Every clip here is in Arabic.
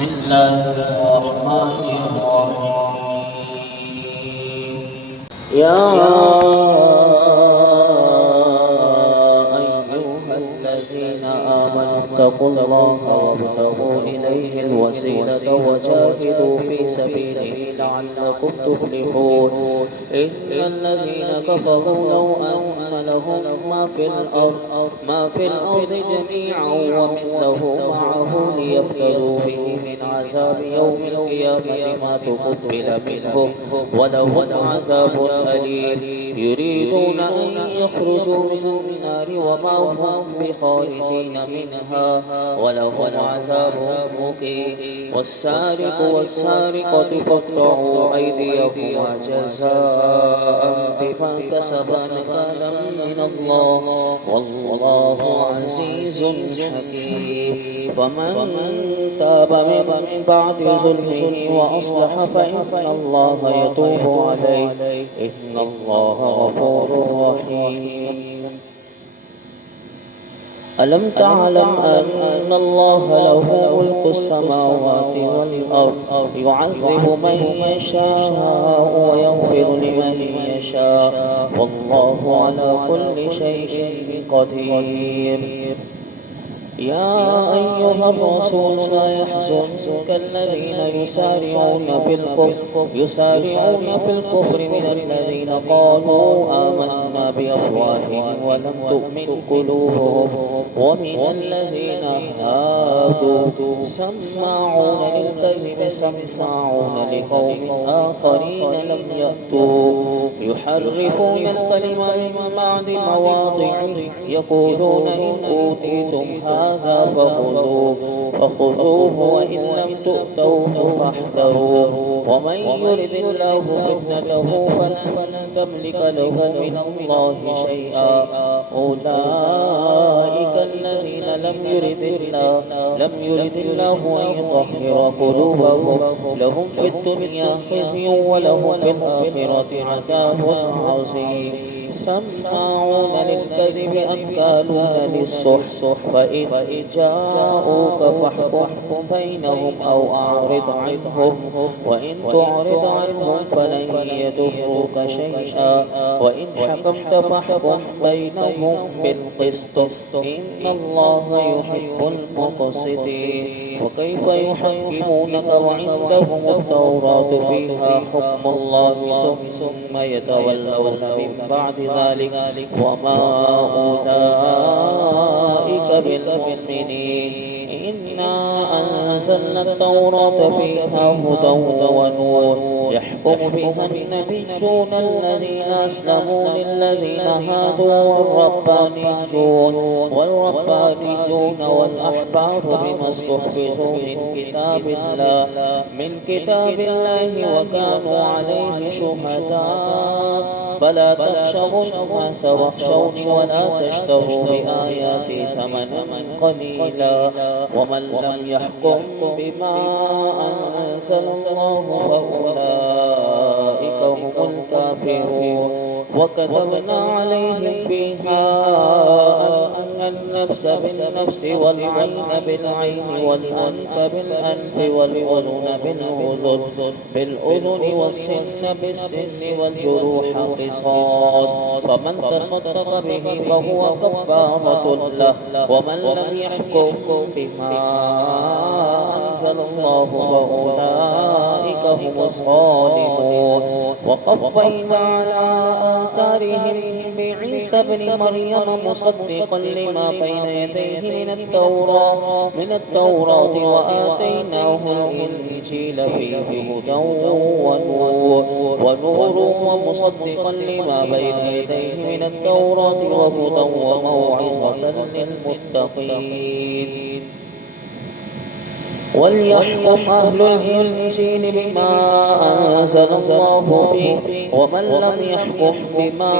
الله الرحمن الرحيم. يا أيها الذين آمنوا اتقوا الله وابتغوا إليه الوسيلة وجاهدوا في سبيله لعلكم تفلحون. إن الذين كفروا لو أن لهم ما في الأرض جميعا ومثله معه ليفتدوا به من عذاب يوم القيامة ما تقبل منهم ولهم عذاب أليم. يريدون أن يخرجوا من النار وما هم بخارجين منها ولهم عذاب مقيم. والسارق والسارقة فاقطعوا أيديهما جزاء بما كسبا نكالا من الله والله عزيز حكيم. فمن تاب من بعد ظلمه وأصلح فإن الله يتوب عليه إن الله غفور رحيم. ألم تعلم أن الله له ملك السماوات والأرض يعذب من يشاء ويغفر لمن يشاء والله على كل شيء قدير. يا أيها الرسول لا يحزنك الذين يسارعون في الكفر من الذين قالوا آمنا بأفواههم ولم تؤمن قلوبهم ومن الذين هادوا سماعون للكذب سماعون لقوم آخرين لم يأتوا يحرفون الكلم من بعد مواضعه يقولون إن أوتيتم هذا فخذوه وإن لم تؤتوه فاحذروه ومن يرد الله فتنته فلن تملك له من الله شيئا. أولئك الذين لم يرد الله أن يطهر قلوبهم لهم في الدنيا خزي ولهم في الآخرة عذاب عظيم. سماعون للكذب أكالون للسحت فإن جاءوك فاحكم بينهم أو أعرض عنهم وإن تعرض عنهم فلن يضروك شيئا وإن حكمت فاحكم بينهم بالقسط إن الله يحب المقسطين. وكيف يحكمونك وعندهم التوراة فيها حكم الله ثم يتولون من بعد ذلك وما أولئك بالمؤمنين. إنا أنزلنا التوراة فيها هدى ونور يحكم بها النبيون الذين أسلموا للذين هادوا والربانيون والأحبار بما استحفظوا من كتاب الله وكانوا عليه شهداء. فلا تخشوا الناس واخشوني ولا تشتروا بآياتي ثمنا قليلا ومن لم يحكم بما أنزل الله فأولئك هم الكافرون. وكتبنا عليهم فيها أن النفس بالنفس والعين بالعين والأنف بالأنف والأذن بالأذن والسن بالسن والجروح قصاص فمن تصدق به فهو كفارة له ومن لم يحكم بما أنزل الله فأولئك هم الظالمون. وقفينا على آثارهم بعيسى ابن مريم مصدقا لما بين يديه من التوراة وآتيناه الإنجيل فيه هدى ونور ومصدقا لما بين يديه من التوراة وهدى وموعظة للمتقين. وليحكم أهل الإنجيل بما أنزل الله فيه ومن لم يحكم بما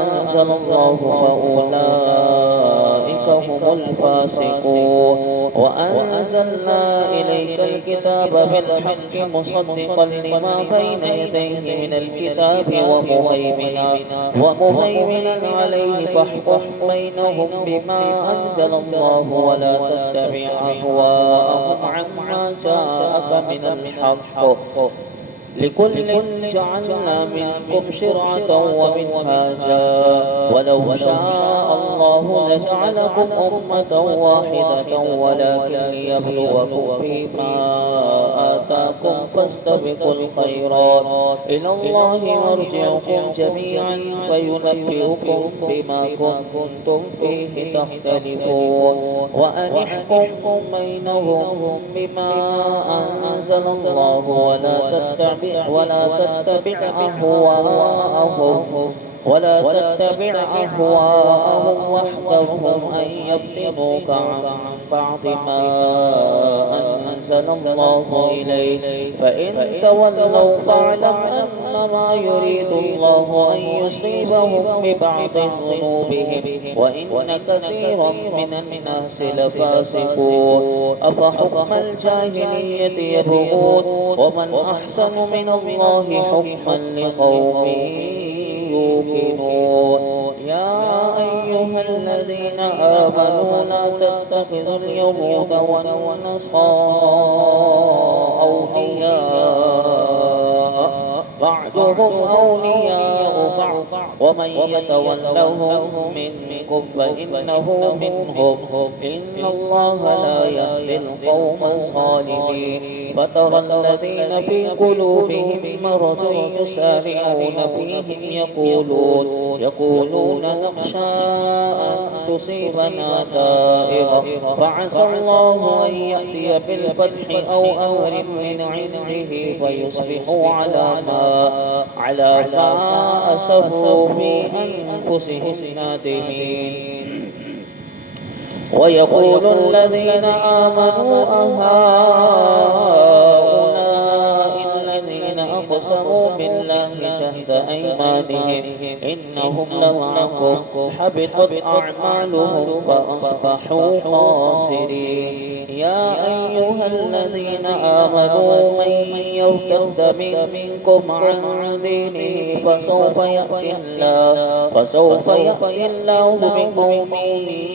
أنزل الله فأولئك هم الفاسقون. وأنزلنا إليك الكتاب بالحق مصدقا لما بين يديه من الكتاب ومهيمنا عليه فاحكم بينهم بما أنزل الله ولا تتبع أهواءهم عما جاءك جاءك من الحق لكل جعلنا منكم شرعة ومنهاجا ولو شاء الله لجعلكم أمة واحدة ولكن ليبلوكم فيما آتاكم فاستبقوا الخيرات إلى الله مرجعكم جميعا فينبئكم بما كنتم فيه تختلفون وأنحكم بينهم بما أنزل الله ولا تتبع أهواءهم واحذرهم أن يفتنوك عن بعض ما أنزل الله إليك فإن تولوا فاعلم أنما يريد الله أن يصيبهم ببعض ذنوبهم وإن كثيرا من الناس لفاسقون أفحكم الجاهلية يبغون ومن أحسن من الله حكما لقوم يوقنون يا أيها الذين آمنوا لا تتخذوا اليهود والنصارى أولياء بعضهم أولياء بعض ومن يتولهم منكم فإنه منهم إن الله لا يهدي القوم الظالمين فترى الذين في قلوبهم مرض يسارعون فيهم يقولون نخشى أن تصيبنا دائرة فعسى الله أن يأتي بالفتح أو أمر من عنده فيصبحوا على ما أسروا في أنفسهم نادمين ويقول الذين آمنوا أهؤلاء الذين أقسموا بالله جهد أيمانهم إنهم لمعكم حبطت أعمالهم فأصبحوا خاسرين يا أيها الذين آمنوا من يرتد منكم عن دينه فسوف يأتي الله بقوم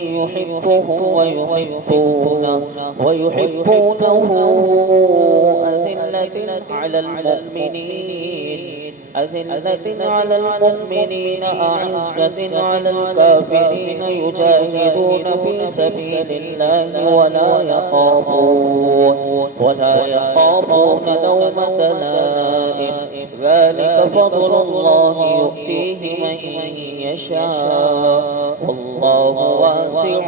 يحبهم ويحبونه أذلة على المؤمنين أعزة على الكافرين يجاهدون في سبيل الله ولا يخافون لومة لائم ذلك فضل الله يؤتيه من يشاء والله واسع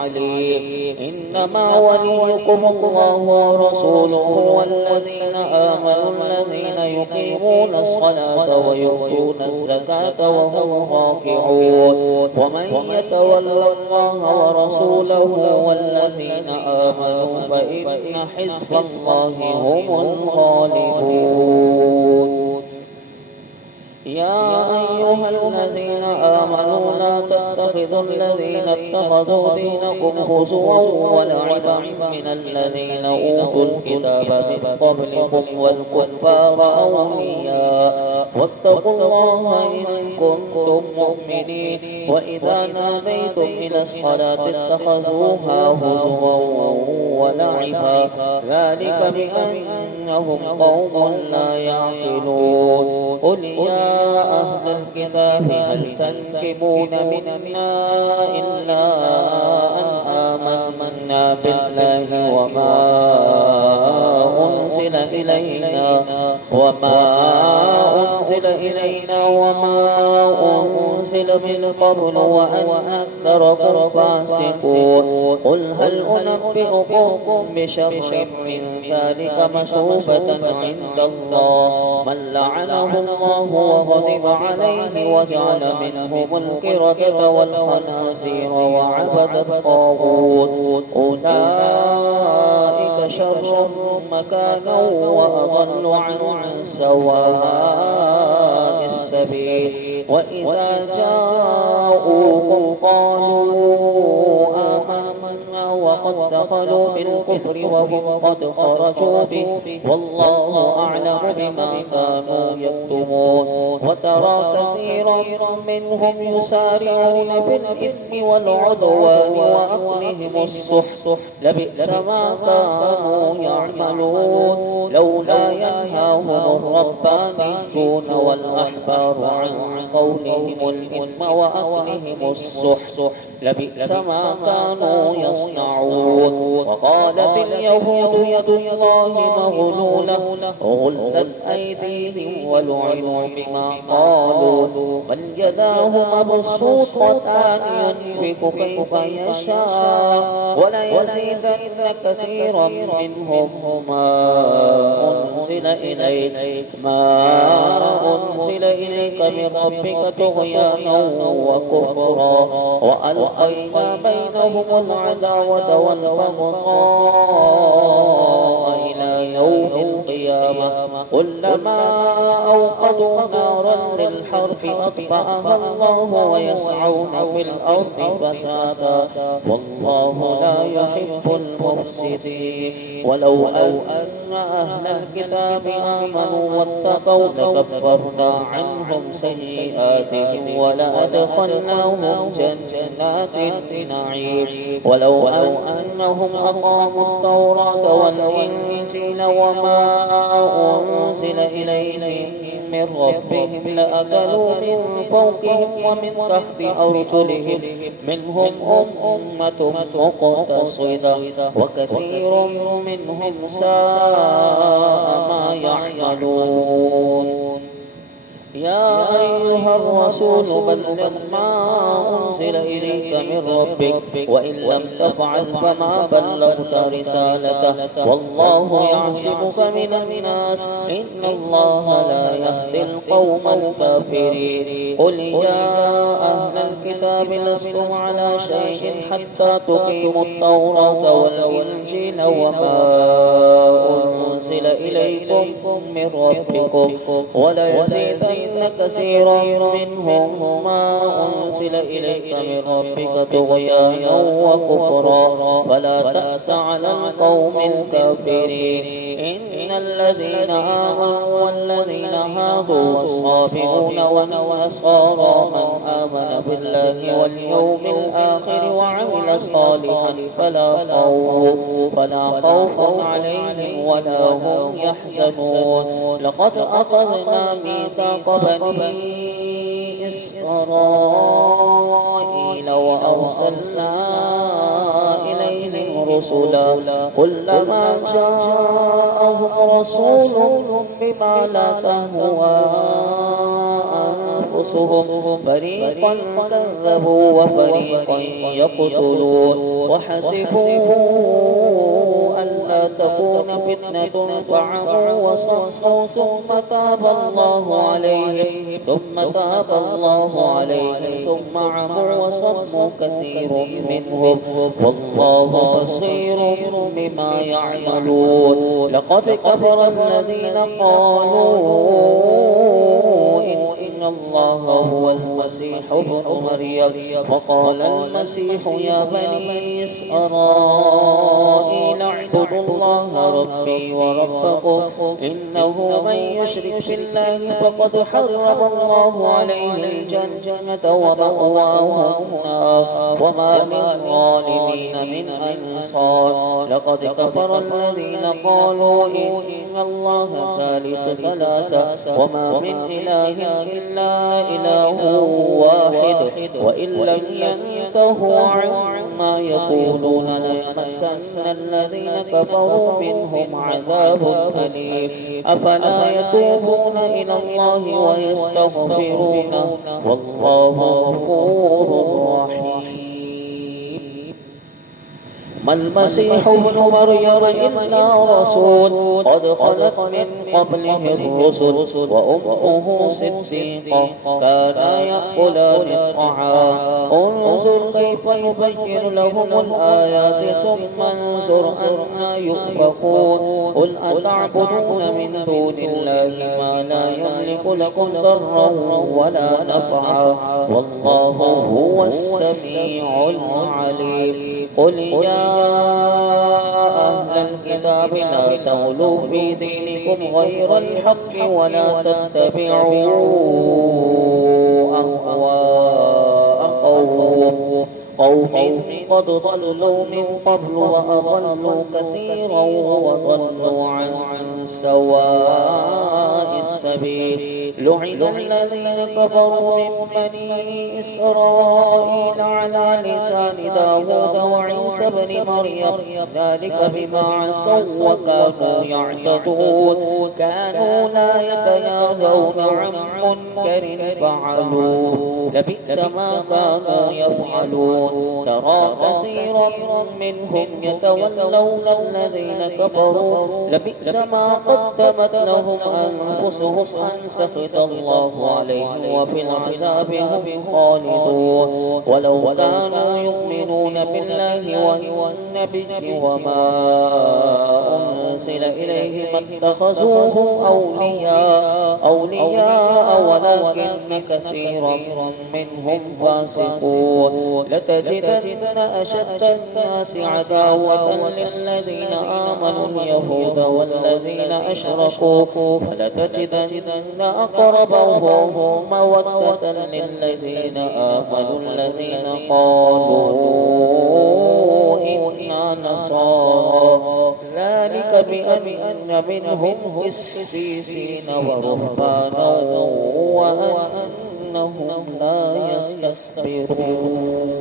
عليم إنما وليكم الله ورسوله والذين آمنوا الذين يقيمون الصلاة ويؤتون الزكاة وهم راكعون ومن يتول الله ورسوله والذين آمنوا فإن حزب الله هم الغالبون يا أيها الذين آمنوا لا تتخذوا الذين اتخذوا دينكم هزوا ولعبا من الذين أوتوا الكتاب من قبلكم والكفار أولياء واتقوا الله إن كنتم مؤمنين وإذا ناديتم إلى الصلاة اتخذوها هزوا ولعبا ذلك بأنهم قوم لا يعقلون قل يا أهل الكتاب هل تنكبون منا إلا أن آمنا بالله وما أنزل إلينا وما أنزل من قبل وأن أكثركم فاسقون قل هل أنبئكم بشر من ذلك مثوبة عند الله من لعنه الله وغضب عليه وجعل منهم القردة والخنازير وعبد الطاغوت أولئك شر مكانا وأضل عن سواء السبيل وإذا جاءوكم قالوا آمنا وقد دخلوا بالكفر وهم قد خرجوا به والله أعلم بما كانوا يكتمون وترى كثيرا منهم يسارعون في الإثم والعدوان وأكلهم السحت لبئس ما كانوا يعملون يعملون لولا ينهاهم الربانيون والأحبار عن قولهم الإثم وأكلهم السحت لبئس ما كانوا يصنعون. وقالت اليهود يد الله مغلولة غلت أيديهم ولعنوا بما قالوا بل يداه مبسوطتان ينفق كيف يشاء وليزيدن كثيرا منهم ما أنزل إليك من ربك طغيانا وكفرا وألقينا بينهم العداوة والبغضاء إلى يوم القيامة كلما أوقدوا نارا للحرب أطفأها الله ويسعون في الأرض فسادا والله لا يحب المفسدين. ولو أن أهل الكتاب آمنوا واتقوا لكفرنا عنهم سيئاتهم ولأدخلناهم جنات النعيم. ولو أنهم أقاموا التوراة والإنجيل وما أنزل إليهم من ربهم لأكلوا من فوقهم ومن تحت أرجلهم منهم أمة مقتصدة وكثير منهم ساء ما يعملون. يا أيها الرسول بلغ ما أنزل إليك من ربك وإن لم تفعل فما بلغت رسالته والله يعصمك من الناس إن الله لا يهدي القوم الكافرين. قل يا أهل الكتاب لستم على شيء حتى تقيموا التوراة والإنجيل وما أنزل إليكم من ربكم وليزيدن كثيرا منهم ما أنزل إليك من ربك طغيانا وكفرا فلا تأس على القوم الكافرين. إن الذين آمنوا والذين هادوا والصابئون والنصارى من آمن بالله واليوم الآخر وعمل صالحا فلا خوف عليهم ولا هم يحزنون. لقد أخذنا ميثاق بني إسرائيل وأرسلنا إليهم رسلا كلما جاءهم رسول بما لا تهوى أنفسهم فريقا كذبوا وفريقا يقتلون وحسبوا ألا تكون فتنة فعموا وصموا ثم تاب الله عليهم ثم عموا وصموا كثير منهم والله بصير بما يعملون. لقد كفر الذين قالوا إن الله هو المسيح ابن مريم وقال المسيح يا بني إسرائيل اعبدوا الله ربي وربكم إنه من يشرك بالله فقد حرم الله عليه الجنة ومأواه النار وما للظالمين من أنصار. لقد كفر الذين قالوا إن الله ثالث ثلاثة وما من إله إلا إله واحد وإن لم ينتهوا عما يقولون ليمسن الذين كفروا منهم عذاب أليم. أفلا يتوبون إلى الله ويستغفرونه والله غفور رحيم. ما المسيح ابن مريم إلا رسول قد خلت من قبله الرسل وأمه صديقة كانا يأكلان الطعام انظر كيف يبين لهم الآيات ثم انظر أنى يؤفكون. قل أتعبدون من دون الله ما لا يملك لكم ضرا ولا نفعا والله هو السميع العليم. قل يا أهل الكتاب لا تغلوا في دينكم غير الحق ولا تتبعوا أهواء قوم قد ضلوا من قبل وأضلوا كثيرا وضلوا السبيل. لعن الذين كفروا من بني إسرائيل على لسان داود وعيسى بن مريم ذلك بما عصوا وكانوا يعتدون كانوا لا يتناهون عن منكر فعلوه لبئس ما كانوا يفعلون. ترى كثيرا منهم يتولون الذين كفروا لبئس ما قدمت لهم أنفسهم أن سخط الله عليهم وفي العذاب هم خالدون. ولو كانوا يؤمنون بالله والنبي وما أنزل إليه ما اتخذوهم أولياء ولكن كثيرا منهم فاسقون. لتجدن أشد الناس عداوة للذين آمنوا اليهود والذين أشركوا ولتجدن أقربهم مودة للذين آمنوا الذين قالوا إنا نصارى ذلك بأن منهم قسيسين ورهبانا وأنهم لا يستكبرون.